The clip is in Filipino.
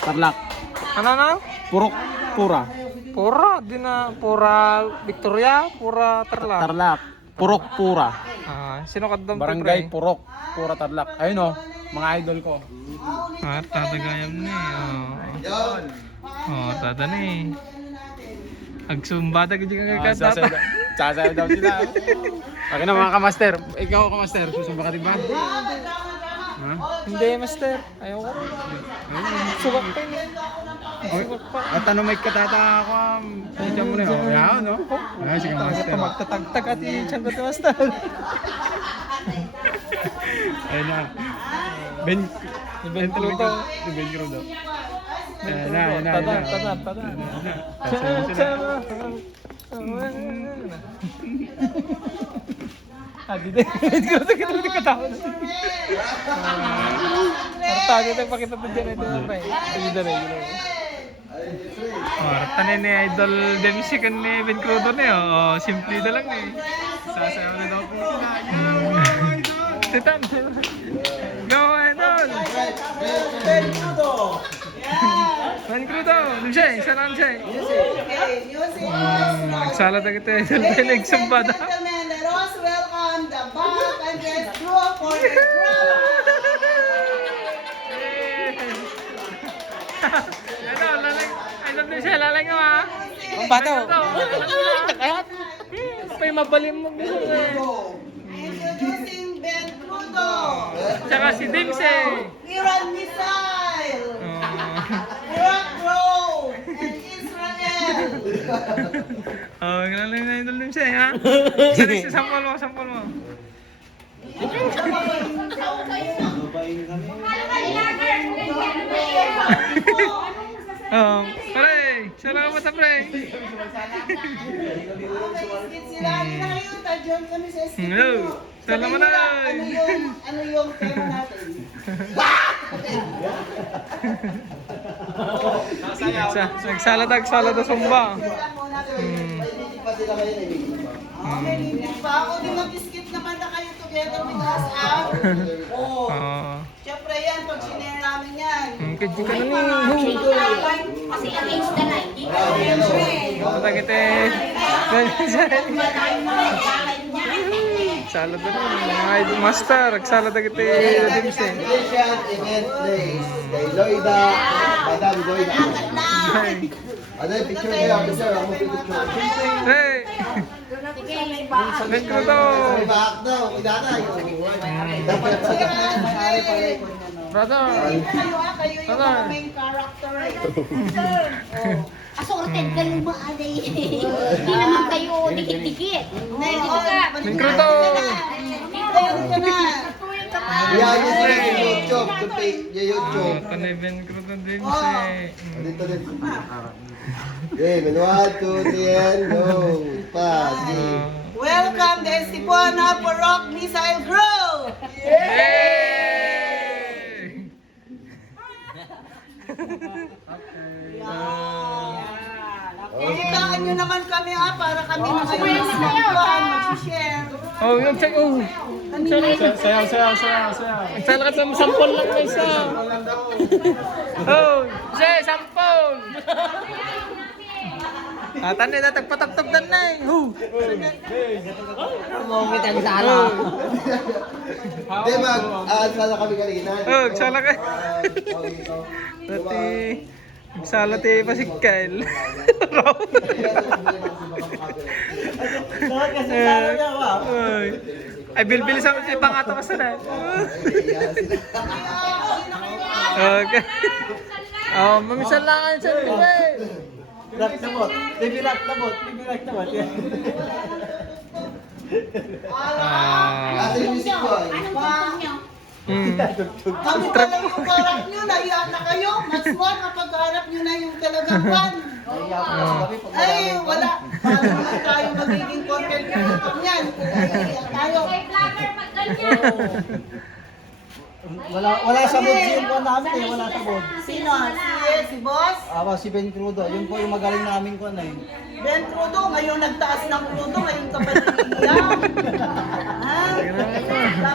Tarlac. Ano na? Purok. Pura. Pura, di na. Pura Victoria, Pura Tarlac. Tarlac. Purok Pura. Sino ka doon? Barangay Purok. Pura Tarlac. Ayun o. Mga idol ko. Tatagayam na eh. Tata na eh. Agsumba tagi ka kay tata. Sasayaw daw sila. Okay na mga kamaster. Ikaw kamaster. Susumba ka diba? Hindi, master. Ayaw ko. Subak pa yun. Subak pa. At ano may katata ako. Pwede mo na yun. Yan no? Ay, sige master. Magtatagtag at i-chan ko si master. Ayun na. Ben Crudo. Ben Crudo. Tada. Di ko na katawa na. Arta, dito pakita mo dyan ito na pre. Dito na yun. Arta na ni Idol Dempsey kan ni Ben Crudo na yun. Simple na lang eh. Sasayaw na daw po sila. Titan. Go Idol! Ben Crudo. Ben Crudo! Dempsey, isa lang siya. Music. Nagsala na kita Idol. Nagsambada. Gentlemen, let us welcome the back and get through for the crowd. Idol Dempsey, lalang mo ha. Ang bata o. Pa'y mabalim mo gusto mo. Introducing Ben Crudo. Tsaka si Dempsey. Iran Missile. Iraq Road. And Israel. Galing na Idol Dempsey ha. Sampol mo. Pre, salamat sa pre. Sinabi na kayo, tadyon kami sa Hello. Salamat na. Ano yung tema natin? Nagsalad sumba. Okay, hindi pa. O di mag-skip naman na kayo together with us, ah. Oo. Siyempre yan, pag sinare namin yan. Kadyo ka na ni. Kasi arrange na lang. Kita. Salad na rin. Mga idol master. Salad na kita. Dempsey. Asian event place. Kay Loida. Madam Loida. Ano yung picture niya? Picture. Ako picture. Hey! Ben Crudo! May back daw. Idanay. Brother! Kayo yung mga main character. Assorted kayo maaday. Hindi naman kayo dikit-dikit. Dito ka. Ben Crudo! Ayun ka na. Yan yung sa YouTube. YouTube. Tanay Ben Crudo Dempsey. Dito din. Okay, manual to the end. Go. Pa. Welcome to Estipuana Purok Missile Group. Yay! Itaan nyo naman kami para kami na kayo mag-share. Yung check. Sayaw. Nagsala ka sa sampol lang na isa. Jay, sampol! Tanay na, tagpatagtag na na eh. Moment ang sala. Hindi, mag-aasala kami kanina. Nagsala ka. Dati, nagsala tayo pa si Kyle. Kasi salo niya ba? Ay, bilbil sa mga pangato ka sana. Okay. Mamisal lang kayo sa Bilbil. Bibirak na bot. Kasi yung music ko ay. Kami pala yung harap nyo, naiyak na kayo. Mas more kapag harap nyo na yung talagang fan. Ay, wala. Paano na tayo magiging content creator niyan? Tayo. Wala sa mood yung po namin eh, wala sa mood. Sino? Si boss? Si Ben Crudo, yun po yung magaling namin ko na eh. Ben Crudo, ngayon nagtaas ng Crudo, ngayon ka pa niliyak. Ha?